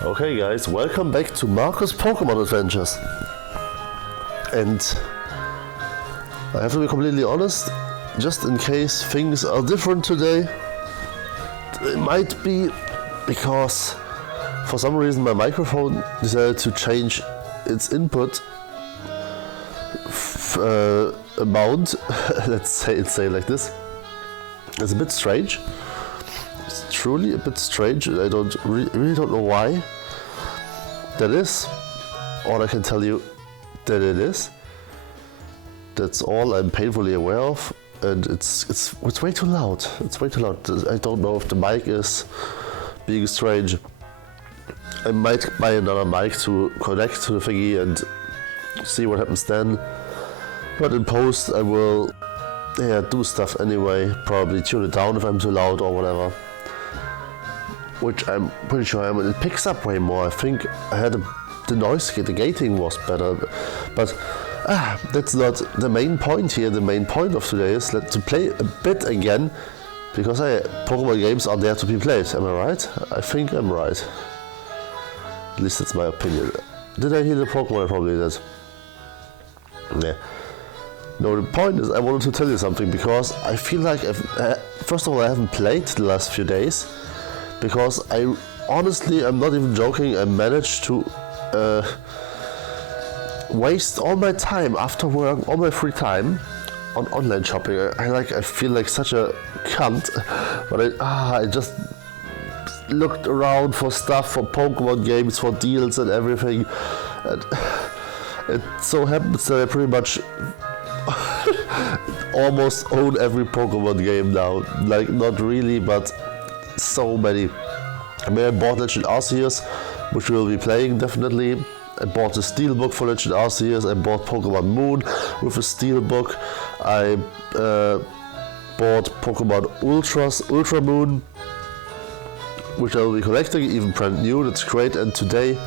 Okay guys, welcome back to Marcus Pokemon Adventures. And I have to be completely honest, just in case things are different today, it might be because for some reason my microphone decided to change its input amount. Let's say it like this. It's a bit strange. It's truly a bit strange. I really don't know why that is. All I can tell you that it is. That's all I'm painfully aware of, and it's way too loud. It's way too loud. I don't know if the mic is being strange. I might buy another mic to connect to the thingy and see what happens then. But in post I will do stuff anyway, probably tune it down if I'm too loud or whatever. Which I'm pretty sure I am, and it picks up way more. I think I had the noise, the gating was better, but that's not the main point here. The main point of today is to play a bit again, because Pokemon games are there to be played. Am I right? I think I'm right. At least that's my opinion. Did I hear the Pokemon? I probably did. Yeah. No, the point is I wanted to tell you something, because I feel like first of all I haven't played the last few days, because I'm not even joking, I managed to waste all my time after work, all my free time on online shopping. I feel like such a cunt, but I just looked around for stuff, for Pokemon games, for deals and everything, and it so happens that I pretty much almost own every Pokemon game now. Like, not really, but so many. I mean, I bought Legend Arceus, which we'll be playing definitely. I bought the Steelbook for Legend Arceus. I bought Pokemon Moon with a Steelbook. I bought Pokemon Ultra Moon, which I will be collecting, even brand new. That's great. And today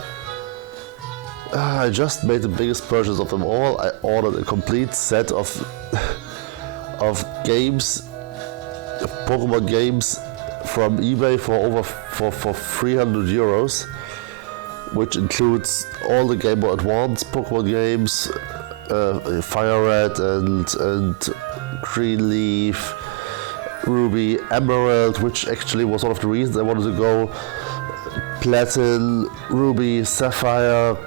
I just made the biggest purchase of them all. I ordered a complete set of games, of Pokemon games, from eBay for 300 euros, which includes all the Game Boy Advance Pokemon games, Fire Red and Green Leaf, Ruby, Emerald, which actually was one of the reasons I wanted to go, Platinum, Ruby, Sapphire,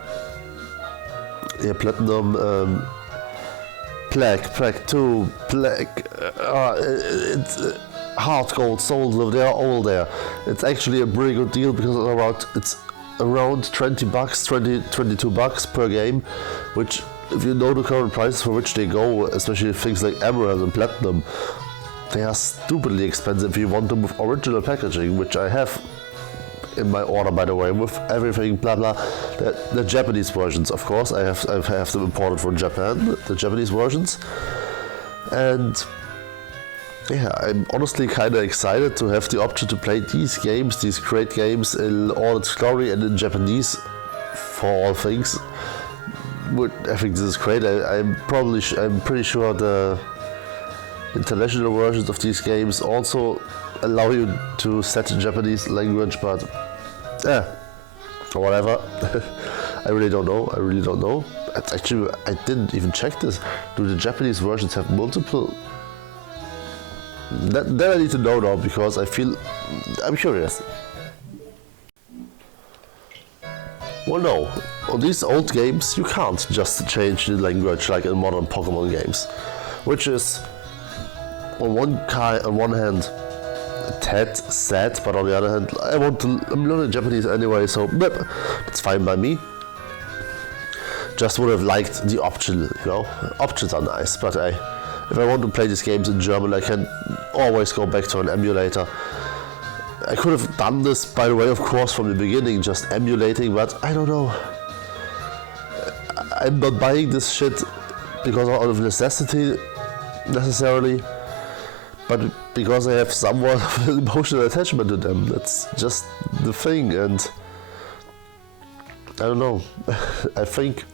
Platinum, Plague 2, it's Heart Gold, Soul Silver, they are all there. It's actually a pretty good deal, because it's around $20, 22 bucks per game, which, if you know the current prices for which they go, especially things like Emerald and Platinum, they are stupidly expensive if you want them with original packaging, which I have in my order, by the way, with everything, blah blah. The Japanese versions, of course, I have them imported from Japan, the Japanese versions, and yeah, I'm honestly kind of excited to have the option to play these games, these great games, in all its glory and in Japanese, for all things. I think this is great. I'm pretty sure the international versions of these games also allow you to set the Japanese language, but whatever. I really don't know. Actually, I didn't even check this. Do the Japanese versions have multiple? That I need to know now, because I'm curious. Well, no, on these old games you can't just change the language like in modern Pokemon games, which is on one hand a tad sad, but on the other hand I'm learning Japanese anyway, so that's fine by me. Just would have liked the option, options are nice, but if I want to play these games in German, I can always go back to an emulator. I could have done this, by the way, of course, from the beginning, just emulating, but I don't know. I'm not buying this shit because out of necessity, necessarily, but because I have somewhat of an emotional attachment to them. That's just the thing, and I don't know. I think,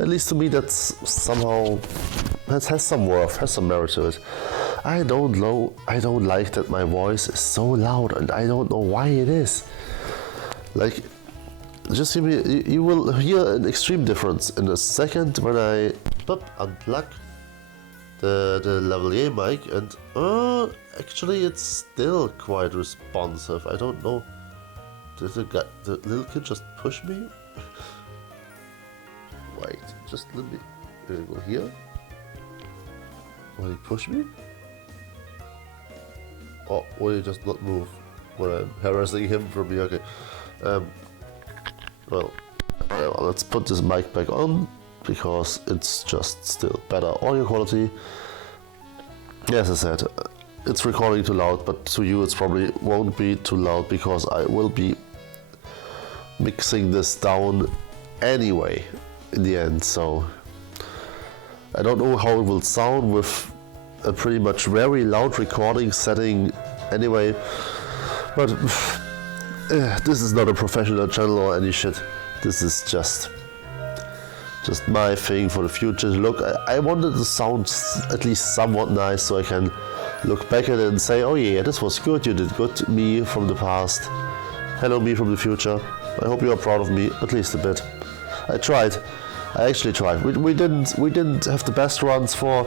at least to me, that's somehow, that has some worth, has some merit to it. I don't like that my voice is so loud, and I don't know why it is. Like, just hear me. You will hear an extreme difference in a second when I unplug the lavalier mic, and actually it's still quite responsive. I don't know. Did the little kid just push me? Wait, just let me go here. Will he push me? Or will he just not move when I'm harassing him from me? Okay. Well, let's put this mic back on because it's just still better audio quality. As I said, it's recording too loud, but to you it probably won't be too loud because I will be mixing this down anyway in the end. So I don't know how it will sound with a pretty much very loud recording setting anyway, but this is not a professional channel or any shit. This is just my thing for the future. Look, I wanted the sound at least somewhat nice so I can look back at it and say, oh yeah, this was good, you did good, me from the past. Hello, me from the future. I hope you are proud of me, at least a bit. I tried. I actually tried. We didn't have the best runs for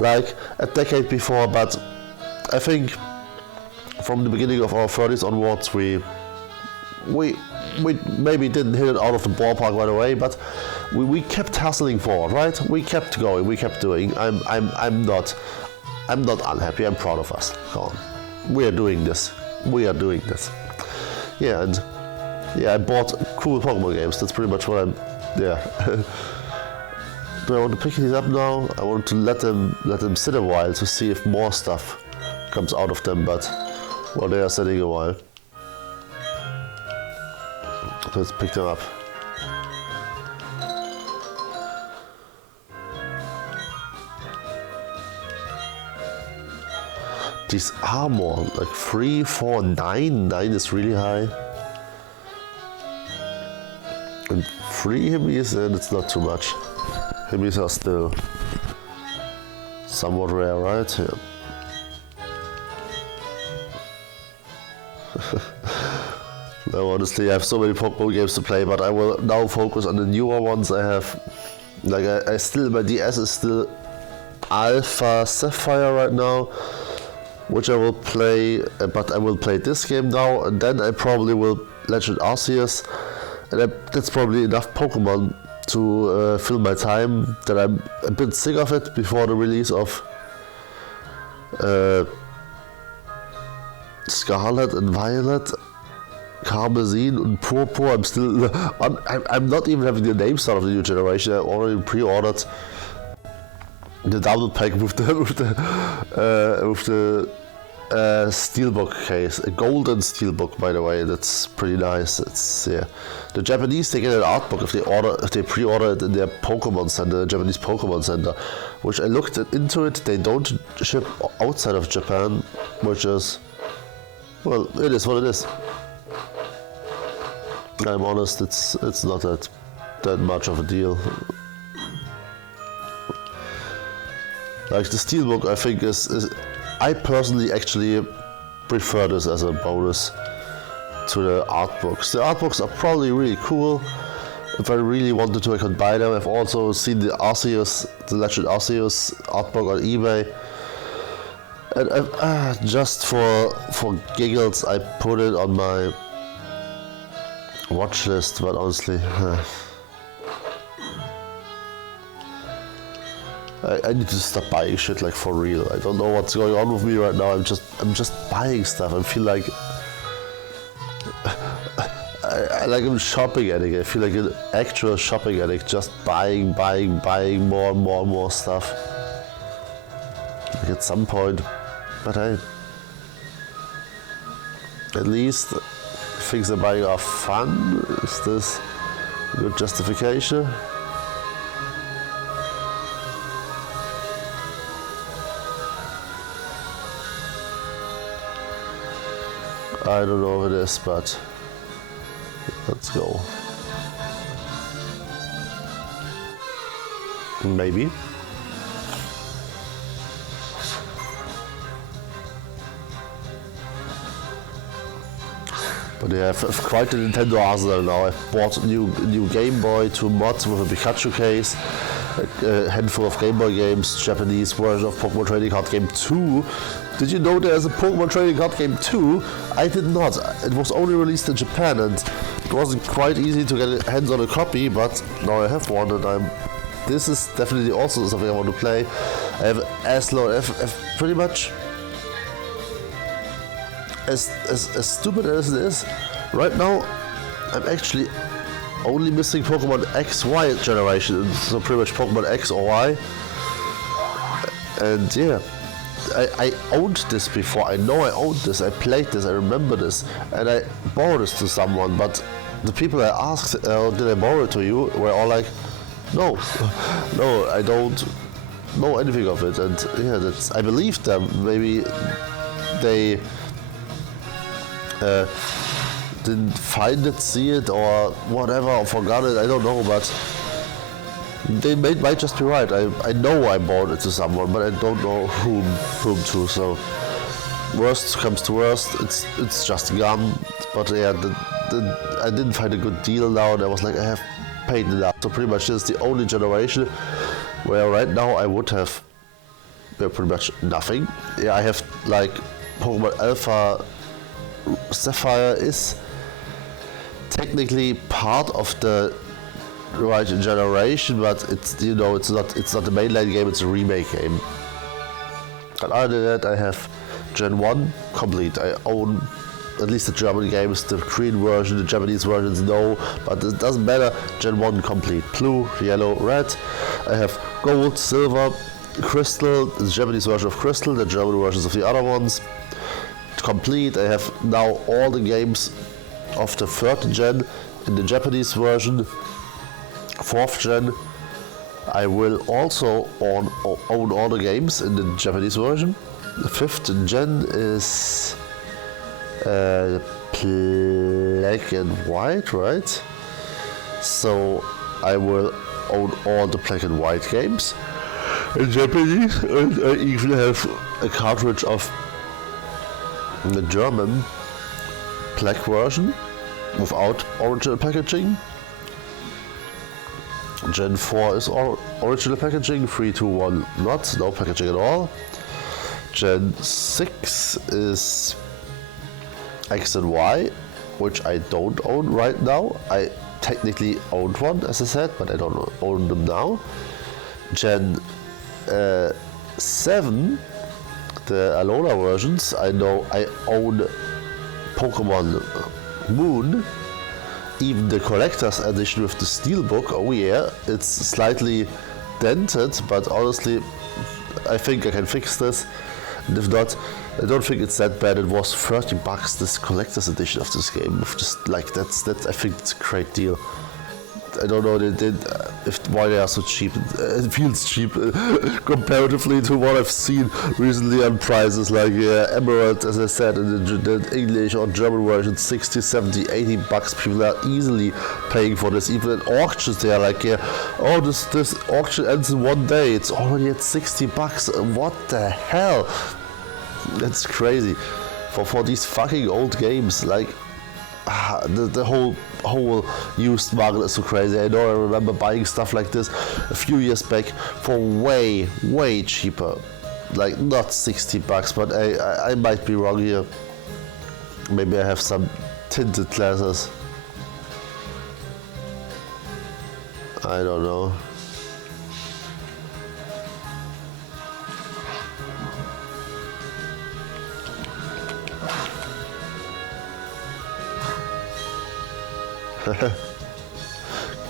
like a decade before, but I think from the beginning of our 30s onwards we maybe didn't hit it out of the ballpark right away, but we kept hustling forward, right? We kept going, we kept doing. I'm not unhappy. I'm proud of us. Come on, we are doing this. Yeah, and yeah, I bought cool Pokemon games. That's pretty much what I'm. Yeah. Do I want to pick these up now? I want to let them sit a while to see if more stuff comes out of them. But well, they are sitting a while. Let's pick them up. These are more like 3, 4, 9. 9 is really high. And 3 Hemis, and it's not too much. Hemis are still somewhat rare, right? Yeah. No, honestly, I have so many Pokemon games to play, but I will now focus on the newer ones I have. Like, I still, my DS is still Alpha Sapphire right now, which I will play, but I will play this game now, and then I probably will Legend Arceus, and that's probably enough Pokemon to fill my time, that I'm a bit sick of it before the release of Scarlet and Violet, Carmesin and Purpur. I'm still I'm not even having the names out of the new generation. I already pre-ordered the double pack with the steelbook case, a golden steelbook, by the way. That's pretty nice. It's yeah. The Japanese, they get an art book if they pre-order it in their Pokemon Center, the Japanese Pokemon Center, which I looked into it. They don't ship outside of Japan, which is, well, it is what it is. I'm honest, it's not that much of a deal. Like the steelbook, I think is I personally actually prefer this as a bonus to the art books. The art books are probably really cool. If I really wanted to, I could buy them. I've also seen the Legend Arceus art book on eBay. And just for giggles, I put it on my watch list, but honestly, I need to stop buying shit, like, for real. I don't know what's going on with me right now. I'm just buying stuff. I feel like I'm shopping addict. I feel like an actual shopping addict, just buying more and more stuff. Like at some point, but hey, at least things I'm buying are fun. Is this a good justification? I don't know if it is, but let's go. Maybe. But they have quite a Nintendo arsenal now. I've bought a new Game Boy, 2 mods with a Pikachu case, a handful of Game Boy games, Japanese version of Pokemon Trading Card Game 2. Did you know there's a Pokemon Trading Card Game 2? I did not. It was only released in Japan and it wasn't quite easy to get hands on a copy, but now I have one and this is definitely also something I want to play. I have Aslo, I've pretty much, as stupid as it is, right now I'm actually only missing Pokemon XY generation, so pretty much Pokemon X or Y. And yeah, I owned this before. I know I owned this, I played this, I remember this, and I borrowed this to someone, but the people I asked, did I borrow it to you, were all like, no, no, I don't know anything of it. And yeah, I believed them. Maybe they didn't find it, see it, or whatever, or forgot it, I don't know, but they might just be right. I know I bought it to someone, but I don't know whom to, so worst comes to worst, it's just gone. But yeah, I didn't find a good deal now, and I was like, I have paid enough. So pretty much this is the only generation where right now I would have pretty much nothing. Yeah, I have like Pokemon Alpha Sapphire is technically part of the right generation, but it's it's not the mainline game, it's a remake game. And other than that, I have Gen 1 complete. I own at least the German games, the Korean version, the Japanese versions no, but it doesn't matter. Gen 1 complete. Blue, yellow, red. I have gold, silver, crystal, the Japanese version of crystal, the German versions of the other ones. Complete. I have now all the games of the 3rd gen in the Japanese version. 4th gen, I will also own all the games in the Japanese version. The 5th gen is black and white, right? So I will own all the black and white games in Japanese, and I even have a cartridge of the German black version without original packaging. Gen 4 is original packaging, 3, 2, 1 not, no packaging at all. Gen 6 is X and Y, which I don't own right now. I technically owned one, as I said, but I don't own them now. Gen 7, the Alola versions, I know I own Pokemon Moon, even the collector's edition with the steelbook. Oh yeah, it's slightly dented, but honestly I think I can fix this, and if not, I don't think it's that bad. It was $30, this collector's edition of this game. Just like that's I think it's a great deal. I don't know why they are so cheap. It feels cheap comparatively to what I've seen recently on prices like Emerald, as I said, in the English or German version, 60, 70, $80. People are easily paying for this. Even at auctions, they are like, oh, this auction ends in one day. It's already at $60. What the hell? That's crazy for these fucking old games. Like the whole used market is so crazy. I know I remember buying stuff like this a few years back for way cheaper, like not $60, but I might be wrong here. Maybe I have some tinted glasses. I don't know.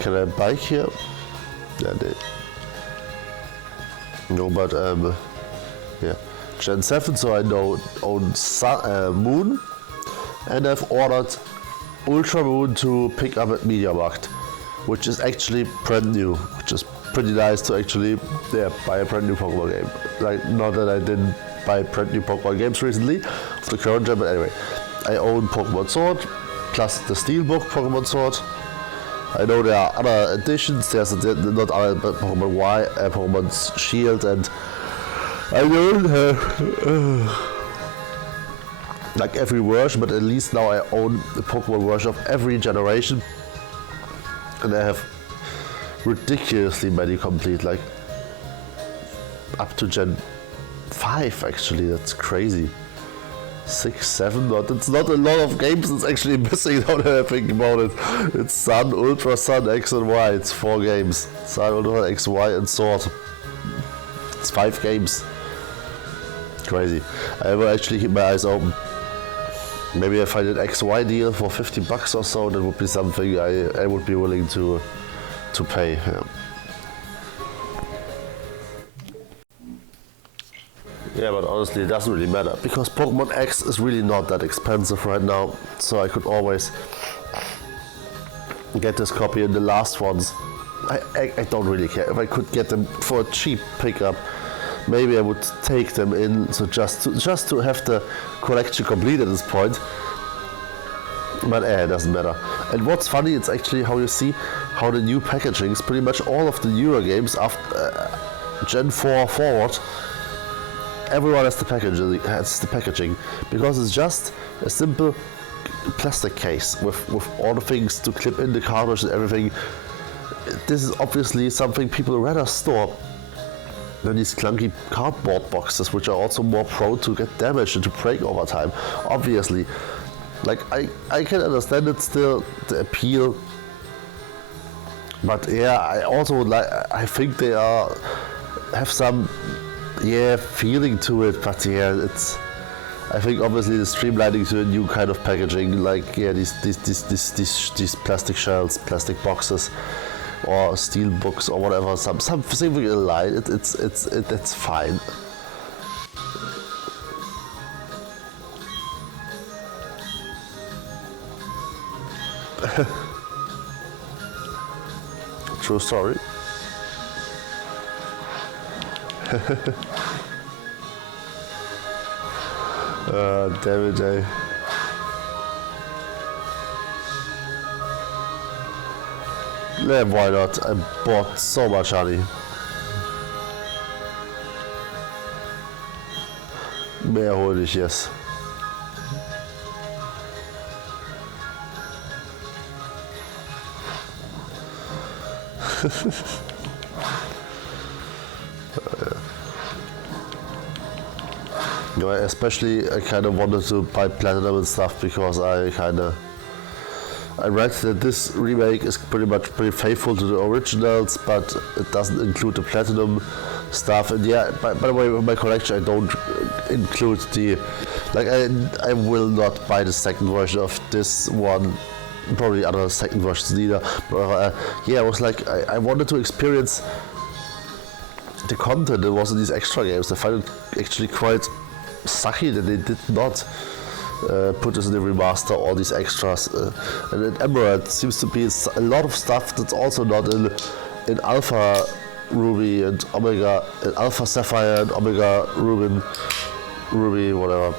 Can I bike here? Yeah, no, but yeah, Gen 7. So I know own Moon, and I've ordered Ultra Moon to pick up at MediaMarkt, which is actually brand new, which is pretty nice to actually buy a brand new Pokemon game. Like, not that I didn't buy brand new Pokemon games recently of the current gen, but anyway, I own Pokemon Sword plus the Steelbook Pokemon Sword. I know there are other editions. There's not other, but Pokemon Y, Pokemon Shield, and I don't have like every version, but at least now I own the Pokemon version of every generation, and I have ridiculously many complete, like up to Gen 5 actually. That's crazy. 6, 7, but it's not a lot of games. It's actually missing now that I think about it. It's Sun, Ultra Sun, X and Y. It's 4 games. Sun, Ultra, X, Y, and Sword. It's 5 games. Crazy. I will actually keep my eyes open. Maybe I find an XY deal for $50 or so. That would be something I would be willing to pay. Yeah. Yeah, but honestly, it doesn't really matter because Pokemon X is really not that expensive right now, so I could always get this copy and the last ones. I don't really care. If I could get them for a cheap pickup, maybe I would take them in, so just to have the collection complete at this point. But it doesn't matter. And what's funny, it's actually how you see how the new packaging is pretty much all of the newer games after Gen 4 forward. Everyone has the packaging because it's just a simple plastic case with all the things to clip in the cartridge and everything. This is obviously something people rather store than these clunky cardboard boxes, which are also more prone to get damaged and to break over time. Obviously, like I can understand it still, the appeal, but yeah, I also would like. I think they have some feeling to it, but yeah, it's. I think obviously the streamlining to a new kind of packaging, like these plastic shells, plastic boxes, or steel books or whatever, something in line. It's fine. True story. Damn it, eh? Yeah, why not? I bought so much honey. Mehr Honig, yes. Especially I kind of wanted to buy Platinum and stuff because I read that this remake is pretty faithful to the originals, but it doesn't include the Platinum stuff. And yeah, by the way, in my collection I don't include the, like I will not buy the second version of this one, probably other second versions either. But yeah, I was like, I wanted to experience the content that was in these extra games. I find it actually quite sucky that they did not put this in the remaster, all these extras. And in Emerald seems to be a lot of stuff that's also not in Alpha Ruby and Omega, in Alpha Sapphire and Omega Ruby, whatever.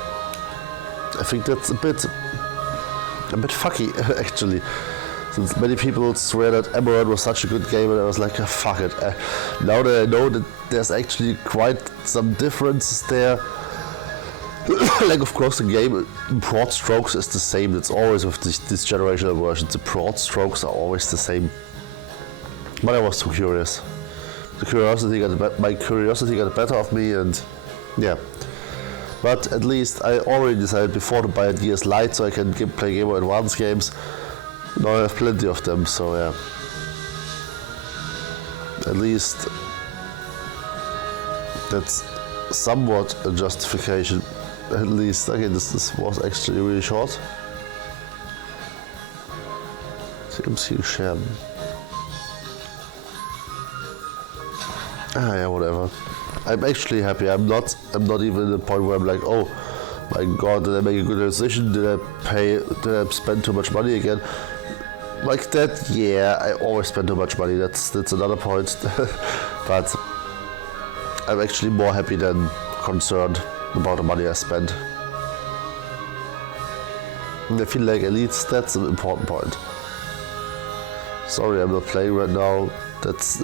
I think that's a bit fucky actually, since many people swear that Emerald was such a good game, and I was like, fuck it. Now that I know that there's actually quite some differences there. Like, of course, the game in broad strokes is the same. It's always with this generational version. The broad strokes are always the same. But I was too curious. My curiosity got the better of me, and yeah. But at least I already decided before to buy a DS Lite so I can play Game Boy Advance games. Now I have plenty of them, so yeah. At least that's somewhat a justification. At least, okay, this was actually really short. CMC Shem. Yeah, whatever. I'm actually happy. I'm not even at the point where I'm like, oh my god, did I make a good decision? Did I spend too much money again? Like that, yeah, I always spend too much money. That's another point. But I'm actually more happy than concerned about the money I spent. And I feel like at least that's an important point. Sorry, I'm not playing right now. That's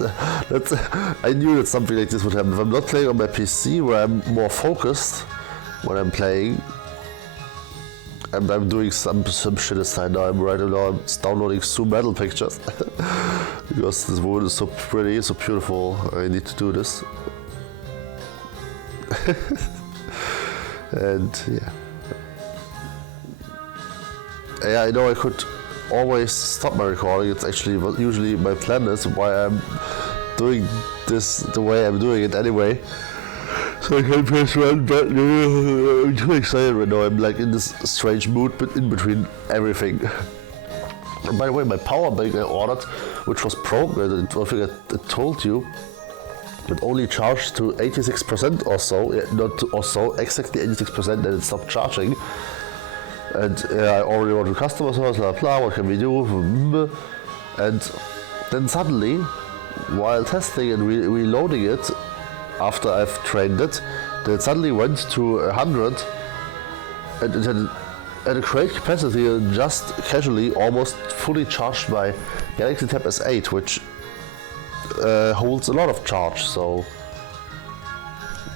I knew that something like this would happen. If I'm not playing on my PC, where I'm more focused when I'm playing, I'm doing some shit aside now. Right now I'm downloading Zoom metal pictures because this wood is so pretty, so beautiful. I need to do this. And yeah, I know I could always stop my recording. It's actually usually my plan is why I'm doing this the way I'm doing it anyway. So I can press one button. I'm too excited right now. I'm like in this strange mood, but in between everything. And by the way, my power bank I ordered, which was broken, I think I told you, but only charged to 86% or so, exactly 86%, and it stopped charging. And I already went to customer service, blah blah, what can we do? And then suddenly, while testing and reloading it, after I've trained it, then it suddenly went to 100, and it had a great capacity and just casually almost fully charged my Galaxy Tab S8, which holds a lot of charge, so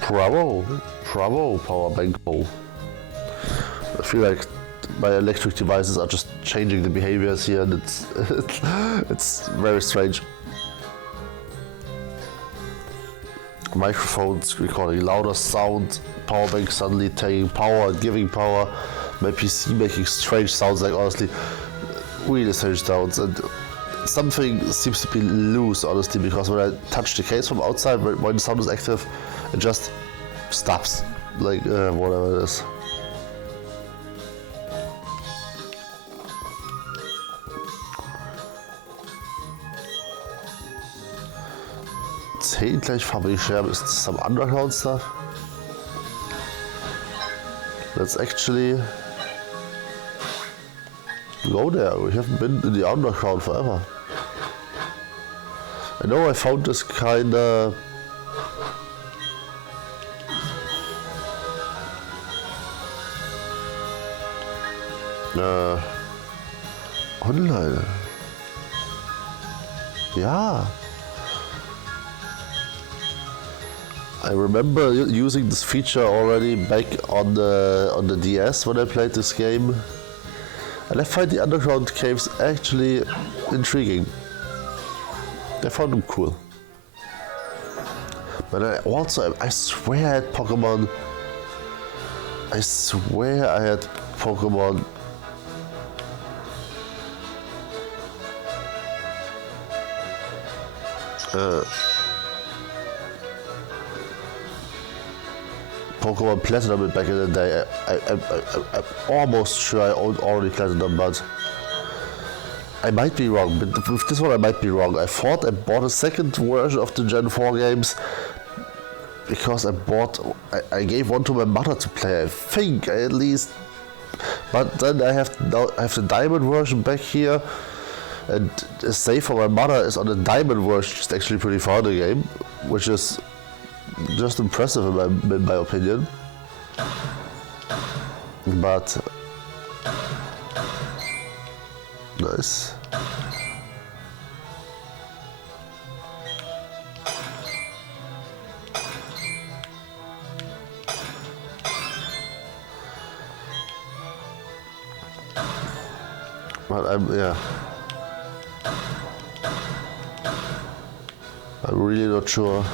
bravo power bank. I feel like my electric devices are just changing the behaviors here, and it's very strange. Microphones recording louder sound, power bank suddenly taking power and giving power, my PC making strange sounds, like honestly really strange sounds, and something seems to be loose honestly, because when I touch the case from outside, when the sound is active, it just stops, like whatever it is. Gleichfarbige Scherben, is this some underground stuff? Let's actually go there. We haven't been in the underground forever. I know I found this kinda online. Yeah. I remember using this feature already back on the DS when I played this game, and I find the underground caves actually intriguing. I found them cool. But I swear I had Pokemon. I swear I had Pokemon. Pokemon Platinum back in the day. I'm almost sure I owned already Platinum, but I might be wrong. But with this one I might be wrong. I thought I bought a second version of the Gen 4 games because I gave one to my mother to play, I think, at least. But then I have the Diamond version back here, and the save for my mother is on the Diamond version. It's actually pretty far in the game, which is just impressive in my opinion. But nice. But I'm really not sure.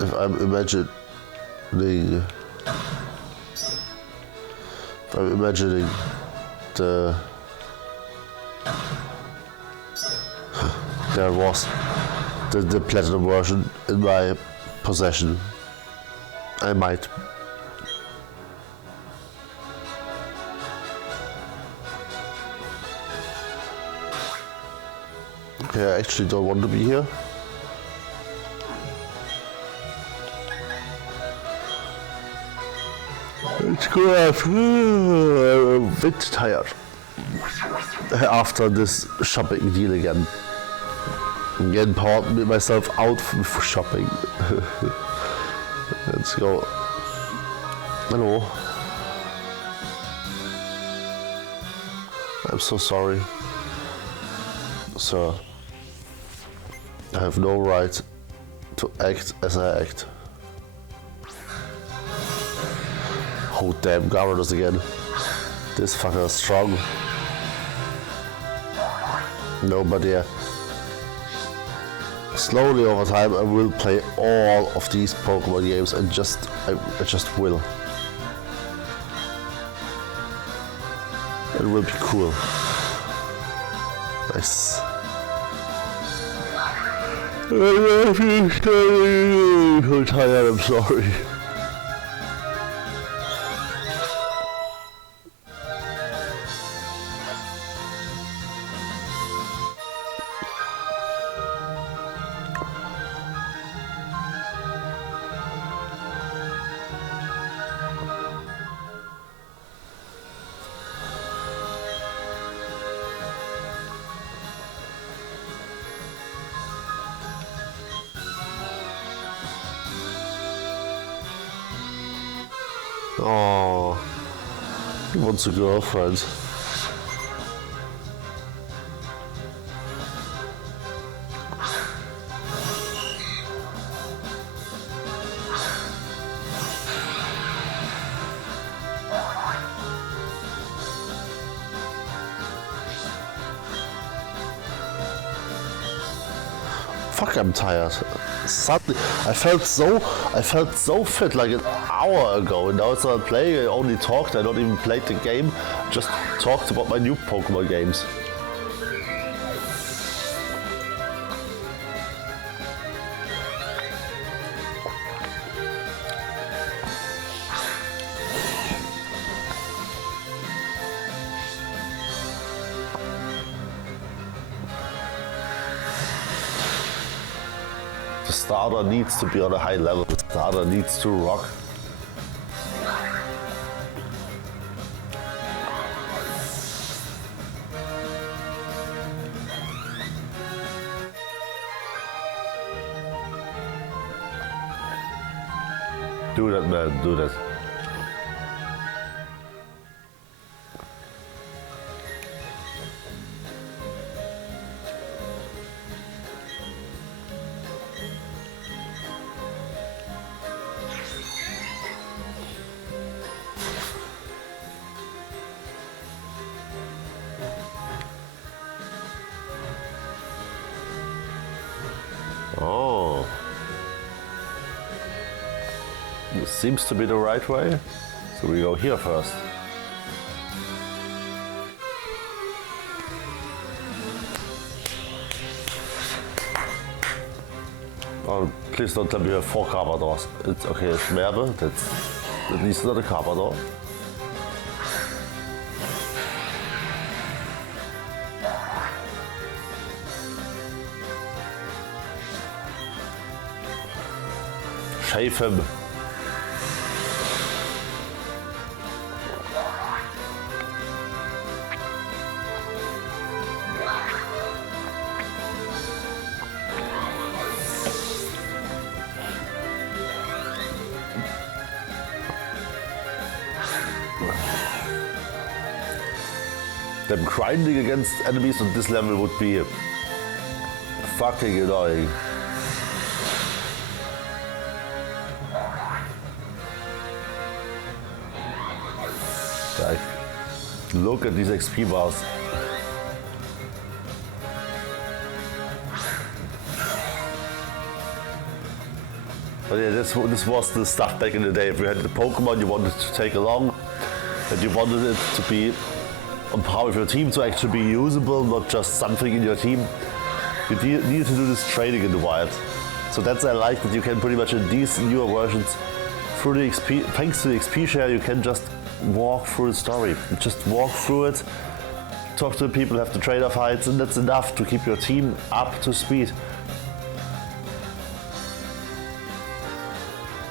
If I'm imagining there was the Platinum version in my possession, I might. Okay, I actually don't want to be here. Let's go out. I'm a bit tired after this shopping deal again. I'm getting myself out for shopping. Let's go. Hello. I'm so sorry, sir. I have no right to act as I act. Oh damn, Gyarados again. This fucker is strong. No, but yeah. Slowly over time I will play all of these Pokemon games and I just will. It will be cool. Nice. I'm so tired, I'm sorry. Oh, he wants a girlfriend. Fuck, I'm tired. Suddenly, I felt so fit like an hour ago, and now it's not playing. I only talked. I don't even played the game. Just talked about my new Pokemon games. The starter needs to be on a high level. The starter needs to rock. Do that, man, do that. Oh. This seems to be the right way. So we go here first. Oh, please don't tell me you have 4 Carpadors. It's okay, it's Merbe. That's at least not a Carpador. Shave him. Them grinding against enemies on this level would be fucking annoying. Like, look at these XP bars. But yeah, this was the stuff back in the day. If you had the Pokemon you wanted to take along, and you wanted it to be on par with your team, to actually be usable, not just something in your team, you need to do this training in the wild. So that's I like that you can pretty much in these newer versions, through the XP, thanks to the XP share, you can just walk through the story. You just walk through it, talk to the people, have the trainer fights, and that's enough to keep your team up to speed.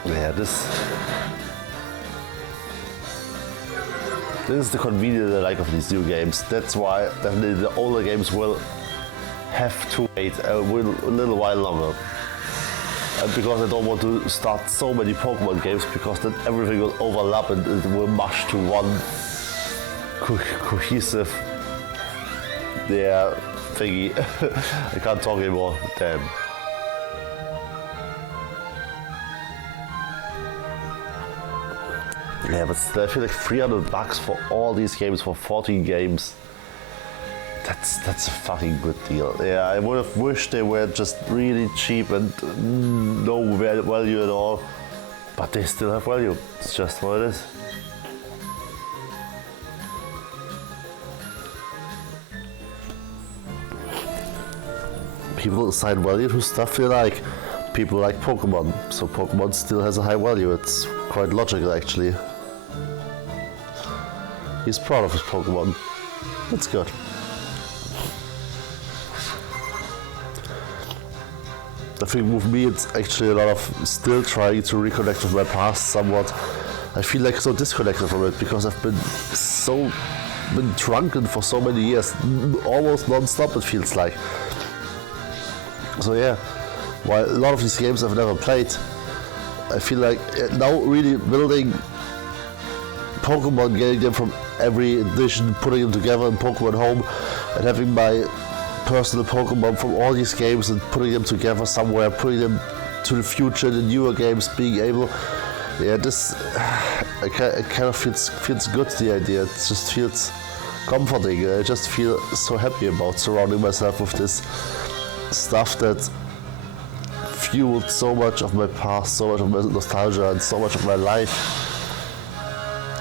Yeah, this is the convenience I like of these new games. That's why definitely the older games will have to wait a little while longer. And because I don't want to start so many Pokemon games, because then everything will overlap and it will mush to one cohesive thingy. I can't talk anymore, damn. Yeah, but still, I feel like $300 for all these games for 14 games. That's a fucking good deal. Yeah, I would have wished they were just really cheap and no value at all. But they still have value. It's just what it is. People assign value to stuff they like. People like Pokemon, so Pokemon still has a high value. It's quite logical, actually. He's proud of his Pokemon. That's good. I think with me it's actually a lot of still trying to reconnect with my past somewhat. I feel like so disconnected from it because I've been drunken for so many years, almost non-stop it feels like. So yeah, while a lot of these games I've never played, I feel like now really building Pokemon, getting them from every edition, putting them together in Pokemon Home, and having my personal Pokemon from all these games and putting them together somewhere, putting them to the future, the newer games, being able, yeah, this, it kind of feels good, the idea. It just feels comforting. I just feel so happy about surrounding myself with this stuff that fueled so much of my past, so much of my nostalgia, and so much of my life.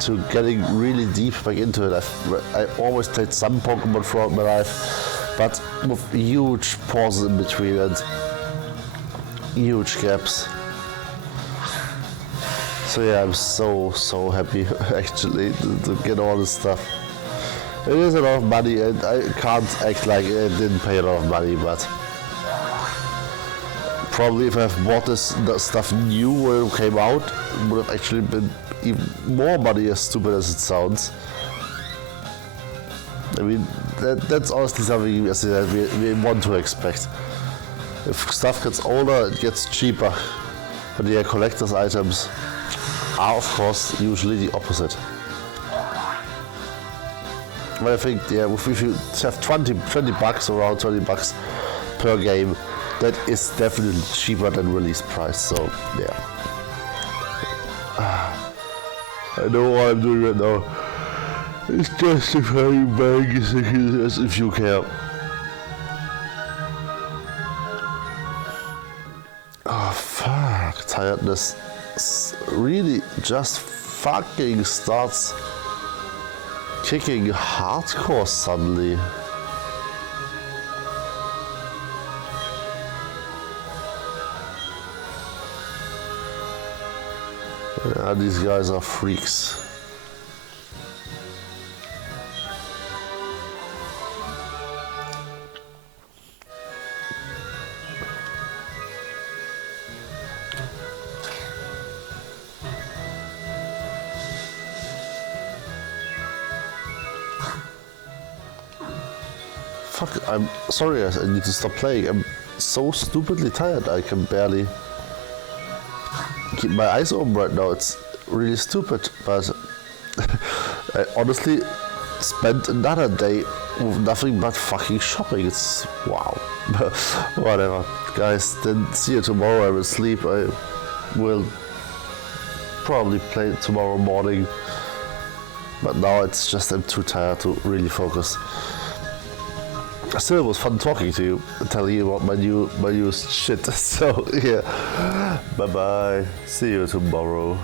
To getting really deep back into it. I always played some Pokemon throughout my life, but with huge pauses in between and huge gaps. So yeah, I'm so happy actually to get all this stuff. It is a lot of money and I can't act like I didn't pay a lot of money, but probably if I've bought the stuff new when it came out, it would have actually been even more money, as stupid as it sounds. I mean, that's honestly something we want to expect. If stuff gets older, it gets cheaper. But yeah, collector's items are, of course, usually the opposite. But I think, yeah, if you have 20 bucks, around 20 bucks per game, that is definitely cheaper than release price, so yeah. I know what I'm doing right now. It's justifying buying as if you care. Oh fuck, tiredness really just fucking starts kicking hardcore suddenly. Yeah, these guys are freaks. Fuck, I'm sorry, I need to stop playing. I'm so stupidly tired, I can barely keep my eyes open right now. It's really stupid, but I honestly spent another day with nothing but fucking shopping. It's wow. Whatever. Guys, then see you tomorrow. I will sleep. I will probably play tomorrow morning. But now it's just I'm too tired to really focus. Still, it was fun talking to you and telling you about my new shit. So yeah, bye bye. See you tomorrow.